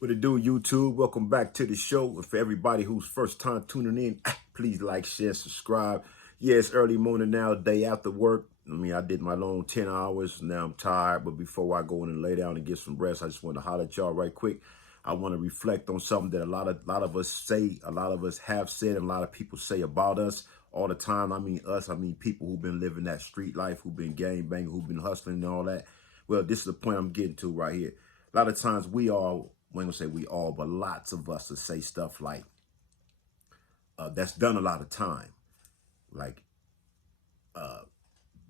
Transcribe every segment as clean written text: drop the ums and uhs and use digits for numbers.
What it do, YouTube? Welcome back to the show. And for everybody who's first time tuning in, please like, share, subscribe. Yeah, it's early morning now, day after work. I did my long 10 hours. Now I'm tired. But before I go in and lay down and get some rest, I just want to holler at y'all right quick. I want to reflect on something that a lot of us say, a lot of us have said, and a lot of people say about us all the time. I mean people who've been living that street life, who've been gang banging, who've been hustling and all that. Well, this is the point I'm getting to right here. A lot of times we all, we ain't gonna say we all, but lots of us will say stuff like, that's done a lot of time. Like,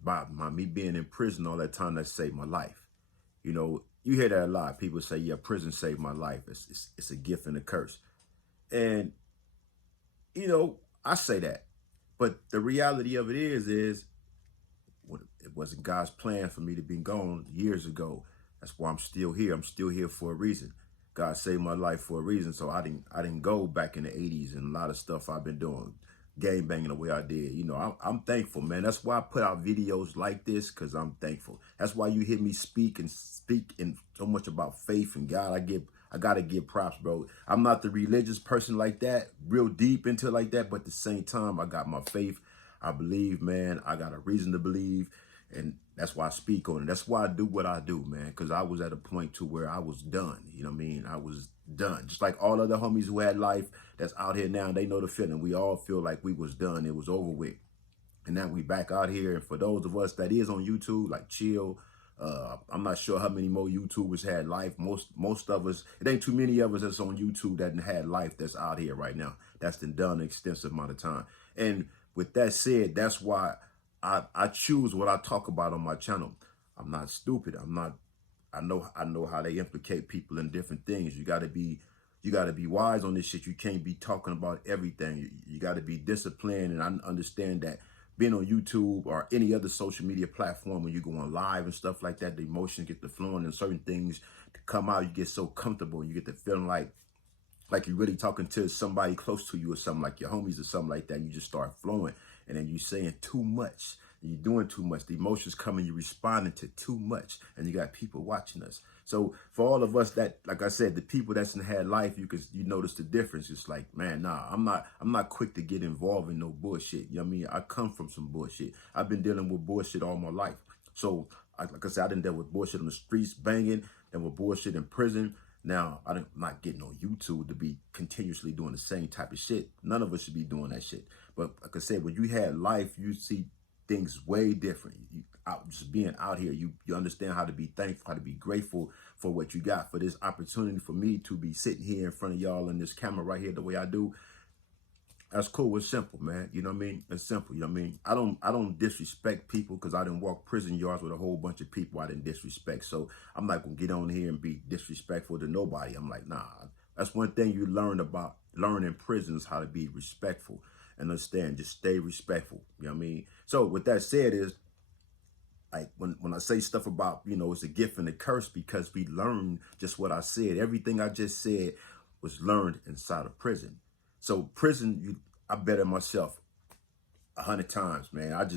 by me being in prison all that time, that saved my life. You know, you hear that a lot. People say, yeah, prison saved my life. It's a gift and a curse. And, you know, I say that. But the reality of it is it wasn't God's plan for me to be gone years ago. That's why I'm still here. I'm still here for a reason. God saved my life for a reason. So I didn't go back in the 80s and a lot of stuff I've been doing, game banging the way I did. You know, I'm thankful, man. That's why I put out videos like this, because I'm thankful. That's why you hear me speak in so much about faith and God. I gotta give props, bro. I'm not the religious person like that, real deep into it like that, but at the same time, I got my faith. I believe, man. I got a reason to believe. And that's why I speak on it. That's why I do what I do, man. Because I was at a point to where I was done. You know what I mean? I was done. Just like all other homies who had life that's out here now, they know the feeling. We all feel like we was done. It was over with. And now we back out here. And for those of us that is on YouTube, like Chill, I'm not sure how many more YouTubers had life. Most of us, it ain't too many of us that's on YouTube that had life that's out here right now. That's been done an extensive amount of time. And with that said, that's why I choose what I talk about on my channel. I'm not stupid. I know how they implicate people in different things. You gotta be wise on this shit. You can't be talking about everything. You gotta be disciplined, and I understand that being on YouTube or any other social media platform, when you go on live and stuff like that, the emotions get to flowing and certain things to come out, you get so comfortable. You get the feeling like you're really talking to somebody close to you or something, like your homies or something like that. And you just start flowing, and then you saying too much. You're doing too much. The emotions coming, you're responding to too much, and you got people watching us. So for all of us that, like I said, the people that's in had life, you notice the difference. It's like, man, nah, I'm not quick to get involved in no bullshit. You know what I mean? I come from some bullshit. I've been dealing with bullshit all my life. So like I said, I didn't deal with bullshit on the streets, banging, and with bullshit in prison. Now, I'm not getting on YouTube to be continuously doing the same type of shit. None of us should be doing that shit. But like I said, when you had life, you see things way different. Just being out here, you understand how to be thankful, how to be grateful for what you got, for this opportunity for me to be sitting here in front of y'all in this camera right here the way I do. That's cool. It's simple, man. You know what I mean? It's simple. You know what I mean? I don't disrespect people, because I didn't walk prison yards with a whole bunch of people I didn't disrespect. So I'm not gonna get on here and be disrespectful to nobody. I'm like, nah. That's one thing you learn in prison, is how to be respectful and understand. Just stay respectful. You know what I mean? So with that said, is like when I say stuff about, you know, it's a gift and a curse, because we learn just what I said. Everything I just said was learned inside of prison. So prison, I better myself 100 times, man. I've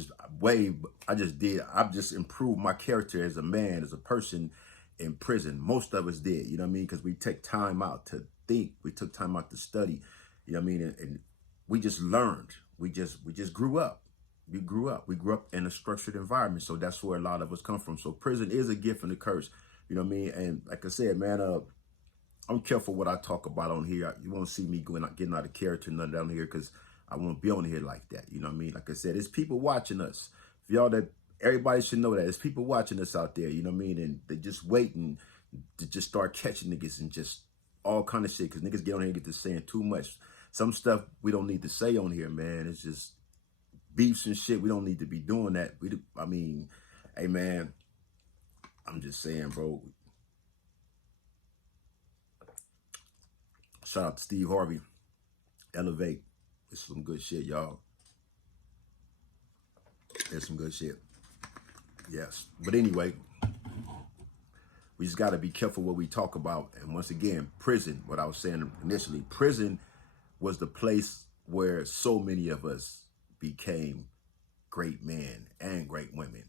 just improved my character as a man, as a person in prison. Most of us did, you know what I mean? Because we take time out to think. We took time out to study, you know what I mean? And we just learned. We just grew up. We grew up in a structured environment. So that's where a lot of us come from. So prison is a gift and a curse, you know what I mean? And like I said, man, I'm careful what I talk about on here. You won't see me getting out of character none down here, because I won't be on here like that. You know what I mean? Like I said, there's people watching us. For y'all, that everybody should know that there's people watching us out there. You know what I mean? And they're just waiting to just start catching niggas and just all kind of shit, because niggas get on here and get to saying too much. Some stuff we don't need to say on here, man. It's just beefs and shit. We don't need to be doing that. I mean, hey, man, I'm just saying, bro. Shout out to Steve Harvey. Elevate. It's some good shit, y'all. It's some good shit. Yes. But anyway, we just got to be careful what we talk about. And once again, prison, what I was saying initially, prison was the place where so many of us became great men and great women.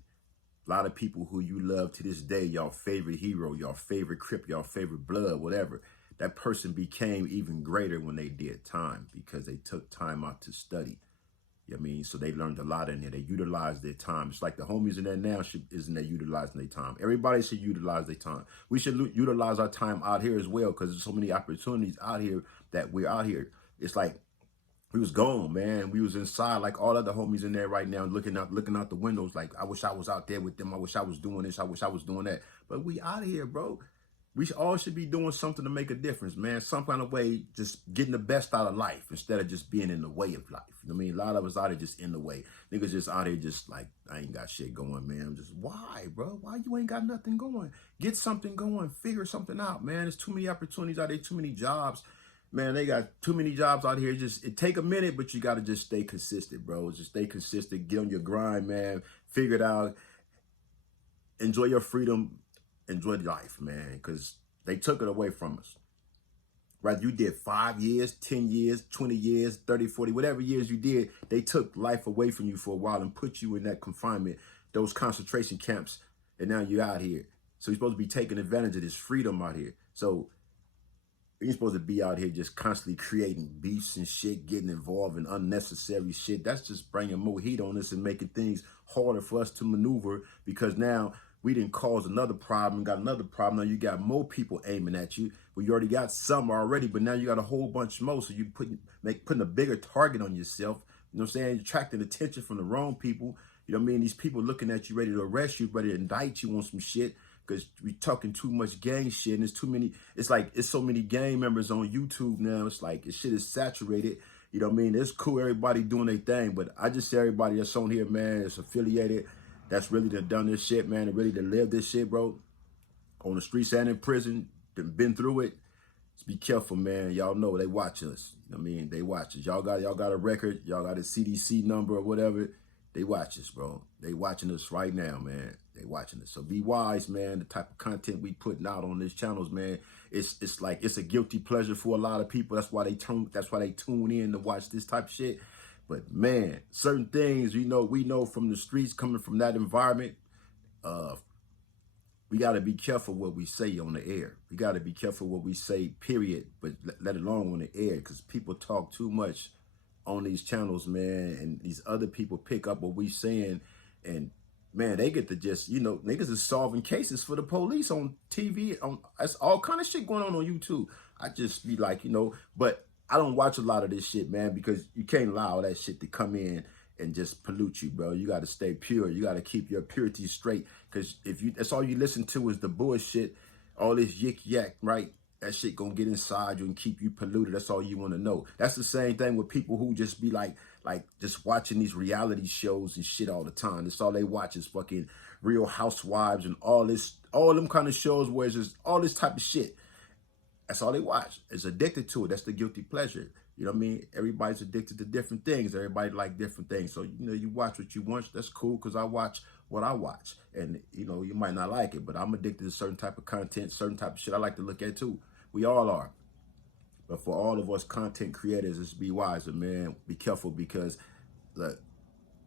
A lot of people who you love to this day, your favorite hero, your favorite Crip, your favorite Blood, whatever, that person became even greater when they did time because they took time out to study. You know what I mean? So they learned a lot in there. They utilized their time. It's like the homies in there now isn't they utilizing their time? Everybody should utilize their time. We should utilize our time out here as well because there's so many opportunities out here that we're out here. It's like we was gone, man. We was inside like all other homies in there right now looking out the windows like, I wish I was out there with them. I wish I was doing this. I wish I was doing that. But we out here, bro. We all should be doing something to make a difference, man. Some kind of way, just getting the best out of life instead of just being in the way of life. You know what I mean? A lot of us out here just in the way. Niggas just out here just like, I ain't got shit going, man. I'm just, why, bro? Why you ain't got nothing going? Get something going. Figure something out, man. There's too many opportunities out there, too many jobs. Man, they got too many jobs out here. It take a minute, but you got to just stay consistent, bro. Just stay consistent. Get on your grind, man. Figure it out. Enjoy your freedom. Enjoy life, man, because they took it away from us. Right? You did 5 years, 10 years, 20 years, 30, 40, whatever years you did, they took life away from you for a while and put you in that confinement, those concentration camps, and now you're out here. So you're supposed to be taking advantage of this freedom out here. So you're supposed to be out here just constantly creating beefs and shit, getting involved in unnecessary shit. That's just bringing more heat on us and making things harder for us to maneuver because now we didn't cause another problem, got another problem. Now you got more people aiming at you. Well, you already got some already, but now you got a whole bunch more. So you putting a bigger target on yourself. You know what I'm saying? You're attracting attention from the wrong people. You know what I mean? These people looking at you, ready to arrest you, ready to indict you on some shit. Because we talking too much gang shit and there's too many, it's like, it's so many gang members on YouTube now. It's like, this shit is saturated. You know what I mean? It's cool, everybody doing their thing, but I just say everybody that's on here, man, is affiliated, that's really done this shit, man, and really to live this shit, bro, on the streets and in prison, been through it. Just be careful, man. Y'all know they watching us. You know what I mean? They watch us. Y'all got a record, y'all got a CDC number or whatever. They watch us, bro. They watching us right now, man. They watching us. So be wise, man. The type of content we putting out on these channels, man, it's like it's a guilty pleasure for a lot of people. That's why they tune in to watch this type of shit. But man, certain things, we know from the streets, coming from that environment, we got to be careful what we say on the air. We got to be careful what we say, period, but let alone on the air, because people talk too much on these channels, man, and these other people pick up what we saying, and man, they get to just, niggas is solving cases for the police on TV. That's all kind of shit going on YouTube. I just be like, but I don't watch a lot of this shit, man, because you can't allow that shit to come in and just pollute you, bro. You got to stay pure. You got to keep your purity straight, because that's all you listen to is the bullshit, all this yik yak, right? That shit gonna get inside you and keep you polluted. That's all you want to know. That's the same thing with people who just be like just watching these reality shows and shit all the time. That's all they watch is fucking Real Housewives and all them kind of shows where it's just all this type of shit. That's all they watch. It's addicted to it. That's the guilty pleasure. You know what I mean? Everybody's addicted to different things. Everybody like different things. So, you watch what you want. That's cool, because I watch what I watch. And, you might not like it, but I'm addicted to certain type of content, certain type of shit I like to look at too. We all are. But for all of us content creators, just be wiser, man. Be careful, because, look,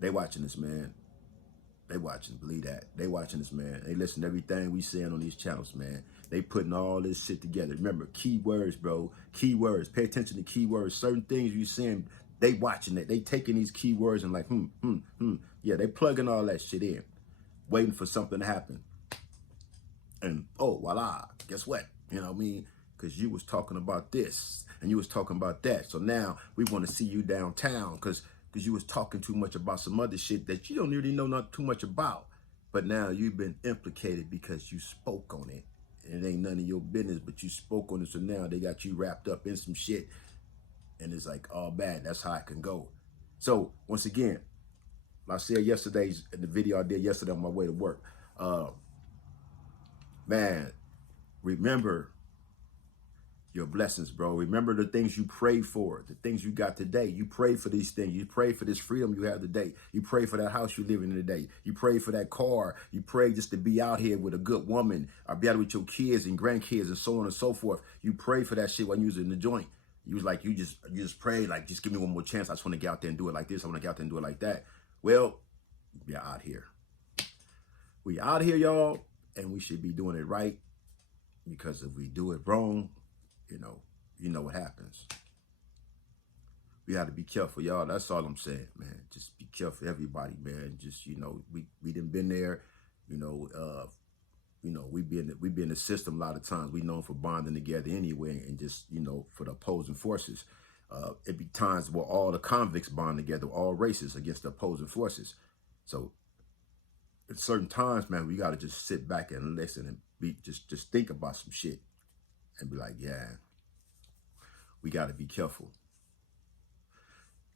they watching this, man. They watching, believe that. They watching this, man. They listen to everything we saying on these channels, man. They putting all this shit together. Remember, keywords, bro. Keywords. Pay attention to keywords. Certain things you saying, they watching it. They taking these keywords and like, Yeah, they plugging all that shit in, waiting for something to happen. And, oh, voila, guess what? You know what I mean? Because you was talking about this and you was talking about that. So now we want to see you downtown because you was talking too much about some other shit that you don't really know not too much about. But now you've been implicated because you spoke on it. And it ain't none of your business, but you spoke on it. So now they got you wrapped up in some shit. And it's like, all bad. That's how it can go. So once again, I said yesterday in the video I did yesterday on my way to work, man, remember your blessings, bro. Remember the things you prayed for, the things you got today. You prayed for these things. You prayed for this freedom you have today. You prayed for that house you live in today. You prayed for that car. You prayed just to be out here with a good woman, or be out with your kids and grandkids and so on and so forth. You prayed for that shit when you was in the joint. You was like, you just prayed, like, just give me one more chance. I just want to get out there and do it like this. I want to get out there and do it like that. Well, we're out here. We out here, y'all, and we should be doing it right, because if we do it wrong, you know what happens. We got to be careful, y'all. That's all I'm saying, man. Just be careful, everybody, man. Just, we done been there, you know, we be in the system a lot of times. We known for bonding together anyway, and just, for the opposing forces. It be times where all the convicts bond together, all races against the opposing forces. So at certain times, man, we got to just sit back and listen and just think about some shit and be like, yeah, we got to be careful.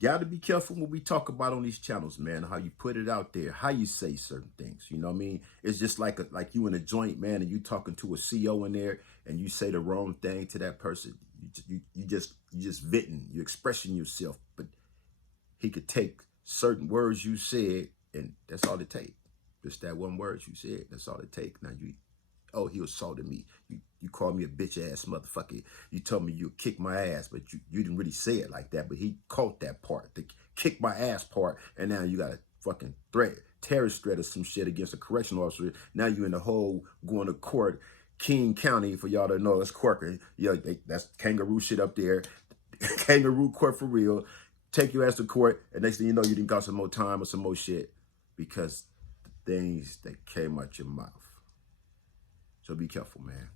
Got to be careful when we talk about on these channels, man, how you put it out there, how you say certain things. You know what I mean? It's just like you in a joint, man, and you talking to a CO in there and you say the wrong thing to that person. You just venting, you expressing yourself, but he could take certain words you said and that's all it take. Just that one word you said, that's all it take. Now oh, he assaulted me. You called me a bitch ass motherfucker. You told me you'd kick my ass, but you didn't really say it like that. But he caught that part, the kick my ass part, and now you got a fucking terrorist threat or some shit against a correctional officer. Now you in the hole going to court, King County, for y'all to know, that's Corker. Yeah, that's kangaroo shit up there. Kangaroo court for real. Take your ass to court, and next thing you know, you didn't got some more time or some more shit because the things that came out your mouth. So be careful, man.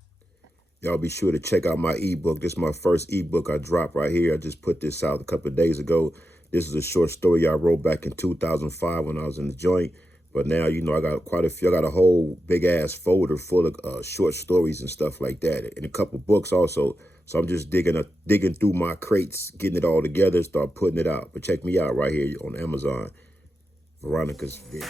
Y'all be sure to check out my ebook. This is my first ebook I dropped right here. I just put this out a couple of days ago. This is a short story I wrote back in 2005 when I was in the joint. But now, I got quite a few. I got a whole big ass folder full of short stories and stuff like that, and a couple books also. So I'm just digging through my crates, getting it all together, start putting it out. But check me out right here on Amazon, Veronica's Vid.